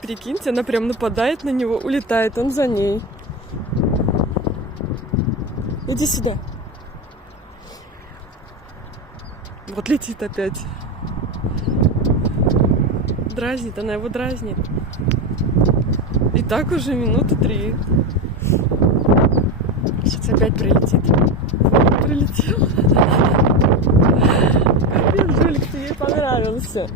Прикиньте, она прям нападает на него, улетает, он за ней. Иди сюда. Вот летит опять. Дразнит, она его дразнит. И так уже минуты 3. Сейчас опять прилетит. Прилетел. Капец, Жулик, тебе понравился.